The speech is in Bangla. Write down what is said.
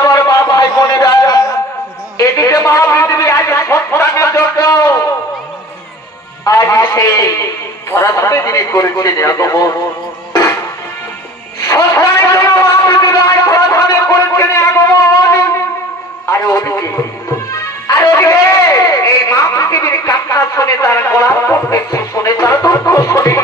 আমার মা ভাই বোনেরা, এদিকে মা পৃথিবী আজ সন্তানের জন্য আজ সেই ধরাধামে যিনি করেছেন আগমন, সন্তানের জন্য মা পৃথিবী আজ ধরাধামে করেছেন আগমন। আর ওদিকে এই মা পৃথিবীর কান্না শুনে, তার গলা শুনে, তার দুঃখ শুনে